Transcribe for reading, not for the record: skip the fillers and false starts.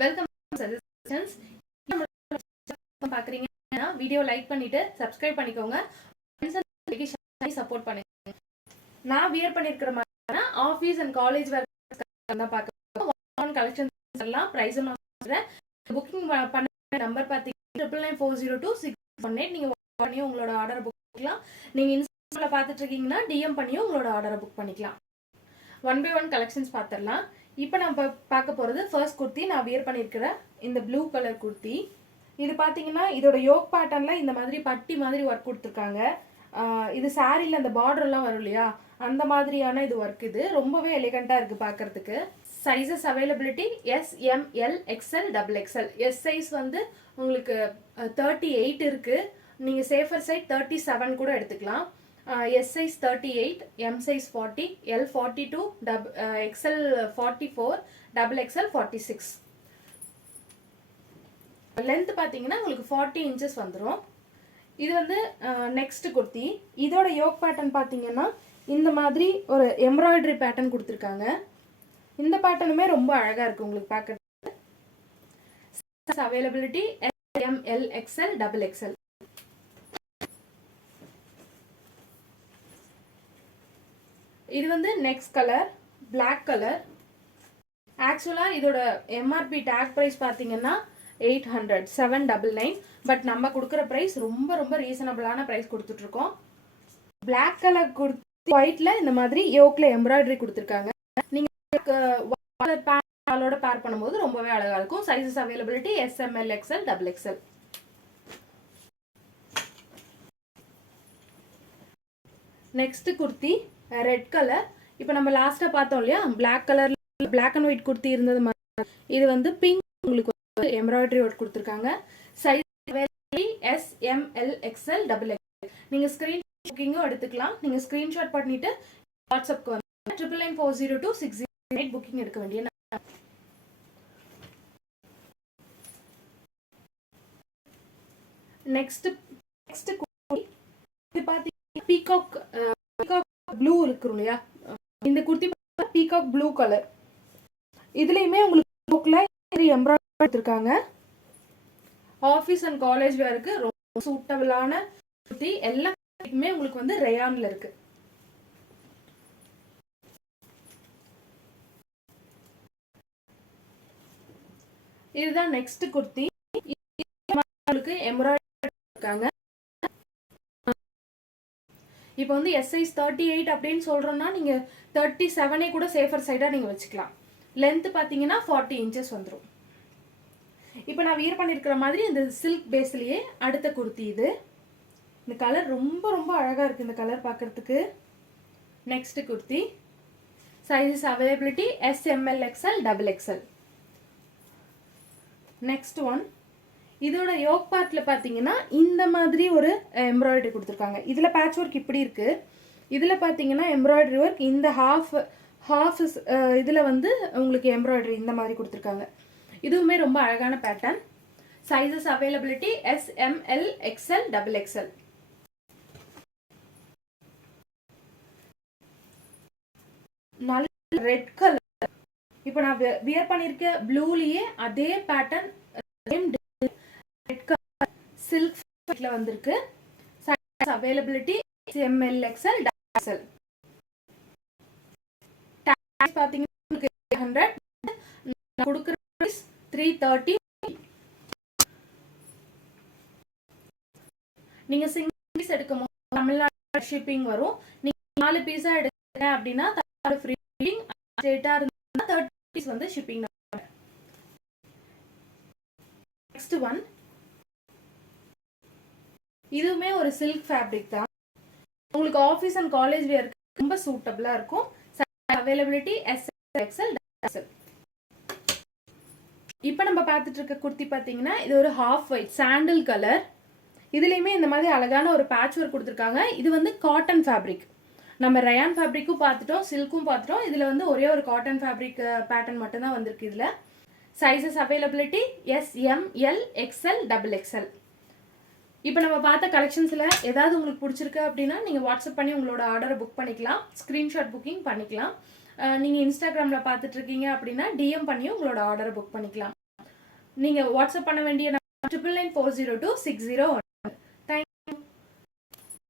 Welcome suggestions. பார்க்குறீங்கன்னா video like பண்ணிட்டு subscribe பண்ணிக்கோங்க. சப்போர்ட் பண்ணுங்க. நான் வியர் பண்ணியிருக்கிற மாதிரி ஆஃபீஸ் அண்ட் காலேஜ் வேர் தான் பார்க்க கலெக்ஷன்ஸ் எல்லாம் ப்ரைஸ் புக்கிங் பண்ண நம்பர் பார்த்தீங்கன்னா 99402618. நீங்கள் பண்ணி உங்களோட ஆர்டரை புக் பண்ணிக்கலாம். நீங்கள் இன்ஸ்டாவில் பார்த்துட்டு இருக்கீங்கன்னா டிஎம் பண்ணியும் உங்களோட ஆர்டரை புக் பண்ணிக்கலாம். 1 by 1 கலெக்ஷன்ஸ் பார்த்துடலாம். இப்போ நம்ம பார்க்க போகிறது ஃபர்ஸ்ட் குர்த்தி. நான் வியர் பண்ணியிருக்கிற இந்த ப்ளூ கலர் குர்த்தி. இது பார்த்தீங்கன்னா இதோட யோக் பேட்டர்னில் இந்த மாதிரி பட்டி மாதிரி ஒர்க் கொடுத்துருக்காங்க. இது சாரியில் அந்த பார்டர்லாம் வரும் இல்லையா, அந்த மாதிரியான இது ஒர்க். இது ரொம்பவே எலிகண்ட்டாக இருக்குது பார்க்குறதுக்கு. Sizes availability SML XL XXL. S size வந்து உங்களுக்கு 38 இருக்குது. நீங்கள் சேஃபர் சைட் 37 கூட எடுத்துக்கலாம். S size 38, M size 40, L 42, XL 44, XXL 46. Length பார்த்தீங்கன்னா உங்களுக்கு 40 inches வந்துடும். இது வந்து நெக்ஸ்ட் குர்த்தி. இதோட யோக் பேட்டர்ன் பார்த்தீங்கன்னா இந்த மாதிரி ஒரு எம்ப்ராய்டரி பேட்டர்ன் கொடுத்துருக்காங்க. இந்த பேட்டர்னுமே ரொம்ப அழகாக இருக்குது உங்களுக்கு பார்க்கறதுக்கு. Availability SML XL XXL. இது வந்து நெக்ஸ்ட் கலர் பிளாக் கலர். ஆக்சுவலாக இதோட MRP டேக் ப்ரைஸ் பார்த்தீங்கன்னா 800, 799. பட் நம்ம கொடுக்குற ப்ரைஸ் ரொம்ப ரொம்ப ரீசனபிளான ப்ரைஸ் கொடுத்துட்ருக்கோம். பிளாக் கலர் கொடுத்து ஒயிட்டில் இந்த மாதிரி யோக்கில் எம்ப்ராய்டரி கொடுத்துருக்காங்க. நீங்கள் பேனோட பேர் பண்ணும்போது ரொம்பவே அழகாக இருக்கும். Sizes availability SML XL XXL. Next kurti red colour. இப்போ நம்ம லாஸ்ட்டாக பார்த்தோம் இல்லையா, பிளாக் கலரில் பிளாக் அண்ட் ஒயிட் குர்த்தி இருந்தது மாதிரி இது வந்து பிங்க் உங்களுக்கு எம்ப்ராய்டரி ஒர்க் கொடுத்துருக்காங்க. Size SML XL XXL. நீங்கள் ஸ்க்ரீன் புக்கிங்கும் எடுத்துக்கலாம். நீங்கள் ஸ்க்ரீன்ஷாட் பண்ணிவிட்டு வாட்ஸ்அப்க்கு வந்து 99402608 புக்கிங் எடுக்க வேண்டிய. நெக்ஸ்ட் இது பார்த்தீங்கன்னா பீகாக் ப்ளூ இருக்கும் இல்லையா, இந்த குர்த்தி பீகாக் ப்ளூ கலர். இதுலேயுமே உங்களுக்கு எம்ப்ராய்டரி எடுத்துருக்காங்க. ஆஃபீஸ் அண்ட் காலேஜ் வேருக்கு ரொம்ப சூட்டபிளான குர்த்தி. எல்லாமே உங்களுக்கு வந்து ரேயான்ல இருக்கு. இதுதான் நெக்ஸ்ட் குர்த்தி. உங்களுக்கு எம்ப்ராய்டரி இருக்காங்க. இப்போ வந்து எஸ் சைஸ் 38 அப்படின்னு சொல்றோம்னா நீங்க 37 கூட சேஃபர் சைடா நீங்க வச்சுக்கலாம். லென்த் பார்த்தீங்கன்னா 40 inches வந்துடும். இப்போ நான் வியர் பண்ணியிருக்கிற மாதிரி இந்த சில்க் பேஸ்லேயே அடுத்த குர்த்தி. இது இந்த கலர் ரொம்ப ரொம்ப அழகாக இருக்குது இந்த கலர் பார்க்குறதுக்கு. Next kurti. Sizes availability SML XL XXL. Next one. இதோட யோக் பார்ட்டில் பார்த்தீங்கன்னா இந்த மாதிரி ஒரு எம்ப்ராய்டரி கொடுத்துருக்காங்க. இதில் பேட்ச் ஒர்க் இப்படி இருக்குது. இதில் பார்த்தீங்கன்னா எம்ப்ராய்டரி ஒர்க் இந்த ஹாஃப் இதில் வந்து உங்களுக்கு எம்ப்ராய்டரி இந்த மாதிரி கொடுத்துருக்காங்க. இதுவுமே ரொம்ப அழகான pattern. Sizes availability SML XL XXL. நல்ல ரெட் கலர். இப்போ நான் வியர் பண்ணியிருக்க ப்ளூலேயே அதே பேட்டர்ன் ரெட் கலர் சில்க்ல வந்திருக்கு. Size availability SML XL XXL. Tax பார்த்தீங்கன்னா 100, கொடுக்குற 330. நீங்க சிங்கிள் பீஸ் எடுக்கும்போது தமிழ்நாடு ஷிப்பிங் வரும். நீங்க 4 பீஸா எடுக்கிறீங்க அப்படின்னா தமிழ்நாடு ஃப்ரீ ஷிப்பிங். ஸ்டேட்டா இருந்தா 30 பீஸ் வந்து ஷிப்பிங். Next one. இதுவுமே ஒரு சில்க் ஃபேப்ரிக் தான். உங்களுக்கு ஆஃபீஸ் அண்ட் காலேஜ் வேருக்கு ரொம்ப சூட்டபிளா இருக்கும். Availability SML XL XXL. இப்போ நம்ம பார்த்துட்டு இருக்க குர்த்தி பார்த்தீங்கன்னா இது ஒரு ஹாஃப் ஒயிட் சாண்டில் கலர். இதுலேயுமே இந்த மாதிரி அழகான ஒரு பேட்ச் ஒர்க் கொடுத்துருக்காங்க. இது வந்து காட்டன் ஃபேப்ரிக். நம்ம ரயான் ஃபேப்ரிக்கும் பார்த்துட்டோம், சில்க்கும் பார்த்துட்டோம். இதில் வந்து ஒரே ஒரு காட்டன் ஃபேப்ரிக் பேட்டர்ன் மட்டும்தான் வந்திருக்கு. இதில் sizes availability SML XL XXL. இப்போ நம்ம பார்த்த கலெக்ஷன்ஸில் ஏதாவது உங்களுக்கு பிடிச்சிருக்கு அப்படின்னா நீங்கள் வாட்ஸ்அப் பண்ணி உங்களோட ஆர்டரை புக் பண்ணிக்கலாம். ஸ்க்ரீன்ஷாட் புக்கிங் பண்ணிக்கலாம். நீங்கள் இன்ஸ்டாகிராமில் பார்த்துட்ருக்கீங்க அப்படின்னா டிஎம் பண்ணியும் உங்களோட ஆர்டரை புக் பண்ணிக்கலாம். நீங்கள் வாட்ஸ்அப் பண்ண வேண்டிய 9940260